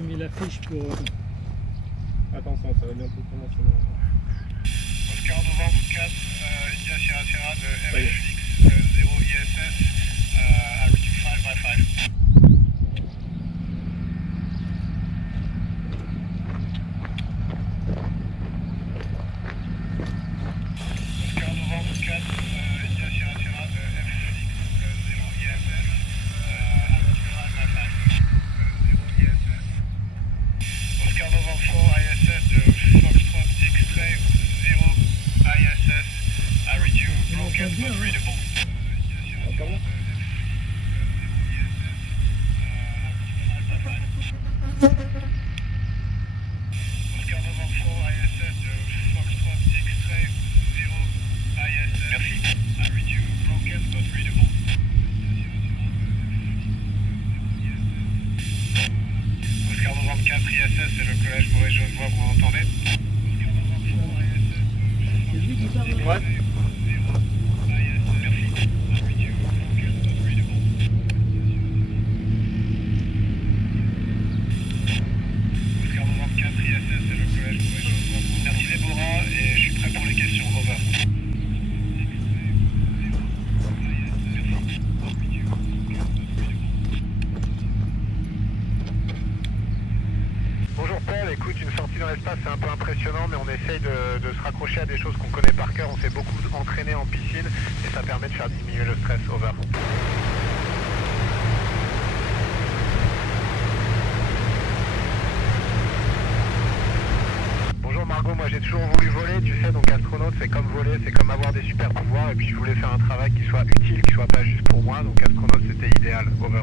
J'ai mis l'affiche pour... Attention, ça va bientôt commencer. Oscar Novembre 4, India Sierra Sierra de MFX 0 ISS à reaching 5 by 5. Oscar Novembre 4, India Sierra Sierra de MFX 0 ISS à reaching 5 by 5. 0 ISS. Oscar Novembre 4 ISS de Foxtrot X-Ray 0 ISS à reach broken but readable. Oscar Novembre 4 ISS de Foxtrot X-Ray 0 ISS. Merci. I read you broken but readable. Oscar Novembre 4 ISS, c'est le collège Maurice-Genevois, vous m'entendez? Oscar Novembre 4 ISS de C'est lui qui parle là. Ouais. 0 ISS. Merci. I read you broken but readable. Oscar Novembre 4 ISS, c'est le collège Maurice-Genevois. Merci Déborah et je suis prêt pour les questions. Over. Bonjour Paul, écoute, une sortie dans l'espace c'est un peu impressionnant mais on essaye de se raccrocher à des choses qu'on connaît par cœur, on s'est beaucoup entraîné en piscine et ça permet de faire diminuer le stress. Over. Bonjour Margot, moi j'ai toujours voulu voler, tu sais, donc astronaute c'est comme voler, c'est comme avoir des super pouvoirs et puis je voulais faire un travail qui soit utile, qui soit pas juste pour moi, donc astronaute c'était idéal. Over.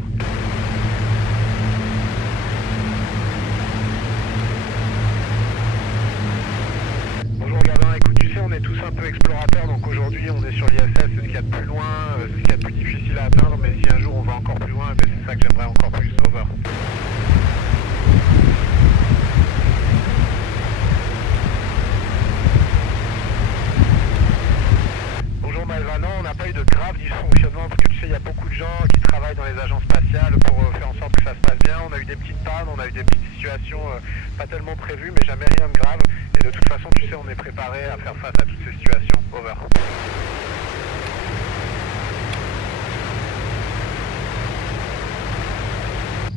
Bonjour Gabin, écoute, tu sais, on est tous un peu explorateurs, donc aujourd'hui on est sur l'ISS, c'est ce qu'il y a de plus loin, c'est ce qu'il y a de plus difficile à atteindre, mais si un jour on va encore plus loin, c'est ça que j'aimerais encore plus. Over. Bonjour Maëva, non, on n'a pas eu de grave dysfonctionnement, parce que tu sais, il y a beaucoup de gens qui travaillent dans les agences spatiales pour faire en sorte que ça se passe bien. On a eu des petites pannes, on a eu des petites situations pas tellement prévues, mais jamais rien de grave. Et de toute façon, tu sais, on est préparé à faire face à toutes ces situations. Over.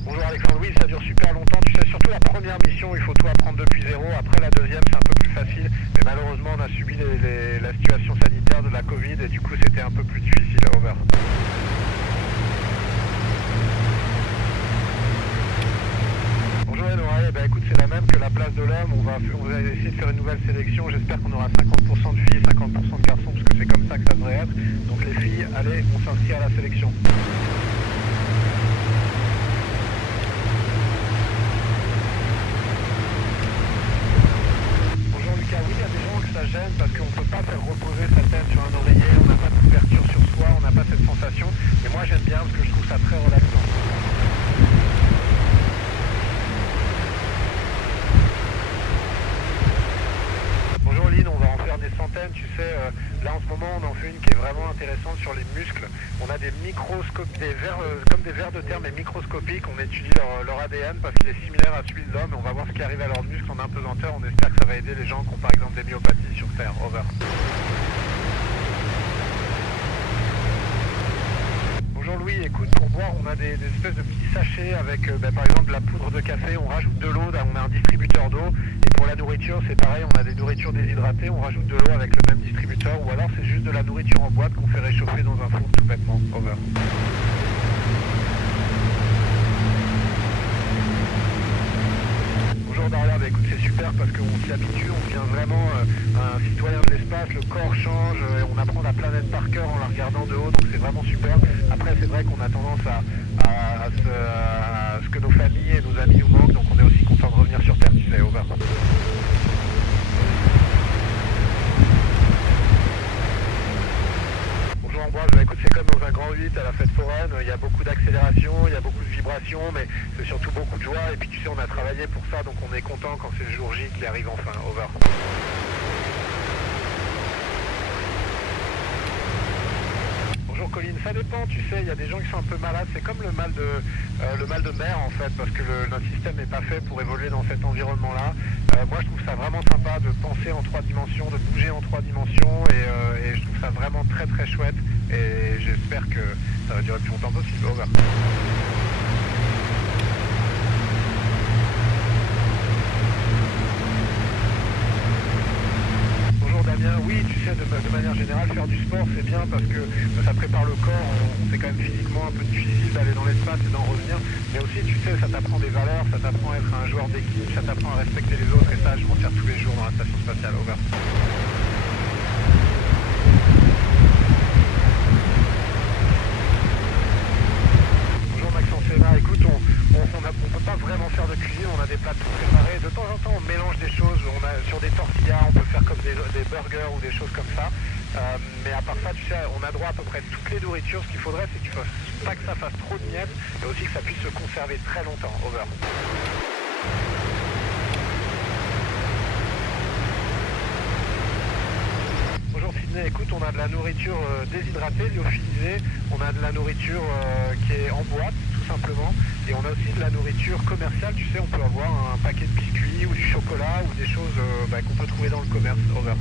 Bonjour Alexandre, oui, ça dure super longtemps. Tu sais, surtout la première mission, il faut tout apprendre depuis zéro. Après la deuxième, c'est un peu plus facile. Mais malheureusement, on a subi la situation sanitaire de la Covid et du coup, c'était un peu plus difficile. Over. Bonjour Enora, eh ben, écoute, c'est la même que la place de l'homme. On va essayer de faire une nouvelle sélection. J'espère qu'on aura 50% de filles, 50% de garçons, parce que c'est comme ça que ça devrait être. Donc les filles, allez, on s'inscrit à la sélection. Bonjour Lucas, oui, il y a des gens que ça gêne parce qu'on ne peut pas faire reposer sa tête sur un oreiller, on n'a pas de couverture sur soi, on n'a pas cette sensation. Mais moi j'aime bien parce que je trouve ça très relaxant. Bonjour Lynn, on va en faire des centaines, tu sais, là en ce moment on en fait une qui est vraiment intéressante sur les muscles. On a des microscopes, comme des vers de terre mais microscopiques, on étudie leur ADN parce qu'il est similaire à celui de l'homme et on va voir ce qui arrive à leurs muscles en apesanteur. On espère que ça va aider les gens qui ont par exemple des myopathies sur Terre. Over. Bonjour Louis, écoute, pour boire on a des espèces de petits sachets avec par exemple de la poudre de café, on rajoute de l'eau, on a un distributeur d'eau et pour la nourriture c'est pareil, on a des nourritures déshydratées, on rajoute de l'eau avec le même distributeur ou alors c'est juste de la nourriture en boîte qu'on fait réchauffer dans un four tout bêtement. Over. Bonjour Daria, bah écoute c'est super parce qu'on s'y habitue, on devient vraiment un citoyen de l'espace, le corps change, on apprend la planète par cœur en la regardant de haut, donc c'est vraiment super. Après c'est vrai qu'on a tendance à ce que nos familles et nos amis nous manquent, donc on est aussi content de revenir sur Terre, tu sais. Over. Bonjour Ambroise, bah écoute c'est comme dans un grand 8 à la fête foraine, il y a beaucoup d'accélération, il y a beaucoup de vibrations, mais c'est surtout beaucoup de joie et puis tu sais on a travaillé pour ça donc on est content quand c'est le jour J qu'il arrive enfin. Over. Bonjour Bonjour Colline, ça dépend, tu sais, il y a des gens qui sont un peu malades, c'est comme le mal de mer en fait, parce que notre système n'est pas fait pour évoluer dans cet environnement-là. Moi je trouve ça vraiment sympa de penser en 3 dimensions, de bouger en 3 dimensions, et je trouve ça vraiment très très chouette, et j'espère que ça va durer le plus longtemps possible. Over. Oui, tu sais, de manière générale, faire du sport, c'est bien parce que ça prépare le corps. C'est quand même physiquement un peu difficile d'aller dans l'espace et d'en revenir. Mais aussi, tu sais, ça t'apprend des valeurs, ça t'apprend à être un joueur d'équipe, ça t'apprend à respecter les autres. Et ça, je m'en sers tous les jours dans la station spatiale. Over. Bonjour Maxence Eva, écoute, on peut pas vraiment faire de cuisine, on a des plats tout préparés. De temps en temps, on mélange des choses. Sur des tortillas, on peut faire comme des burgers ou des choses comme ça. Mais à part ça, tu sais, on a droit à peu près toutes les nourritures. Ce qu'il faudrait, c'est que pas que ça fasse trop de miettes, mais aussi que ça puisse se conserver très longtemps. Over. Bonjour Sydney, écoute, on a de la nourriture déshydratée, lyophilisée, on a de la nourriture qui est en boîte, tout simplement, et on a aussi de la nourriture commerciale, tu sais, on peut avoir un paquet de biscuits ou du chocolat ou des choses qu'on peut trouver dans le commerce. Over.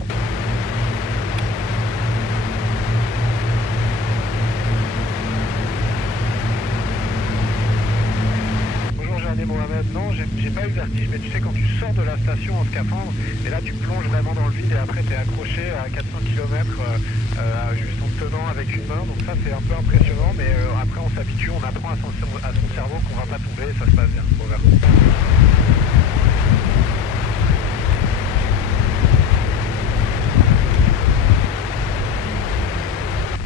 Mohamed, non, j'ai pas eu vertige, mais tu sais, quand tu sors de la station en scaphandre, et là tu plonges vraiment dans le vide, et après tu es accroché à 400 km juste en te tenant avec une main, donc ça c'est un peu impressionnant, mais après on s'habitue, on apprend à son cerveau qu'on va pas tomber, et ça se passe bien. Over.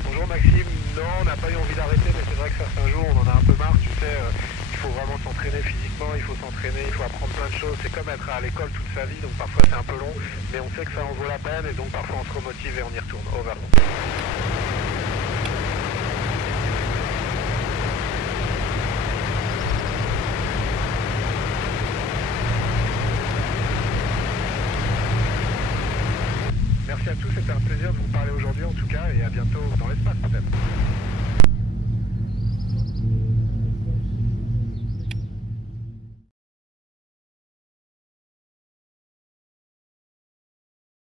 Bonjour Maxime, non, on n'a pas eu envie d'arrêter, mais c'est vrai que certains jours on en a un peu marre, tu sais. Il faut vraiment s'entraîner physiquement, il faut s'entraîner, il faut apprendre plein de choses. C'est comme être à l'école toute sa vie, donc parfois c'est un peu long, mais on sait que ça en vaut la peine, et donc parfois on se remotive et on y retourne. Over. Merci à tous, c'était un plaisir de vous parler aujourd'hui en tout cas, et à bientôt dans l'espace peut-être.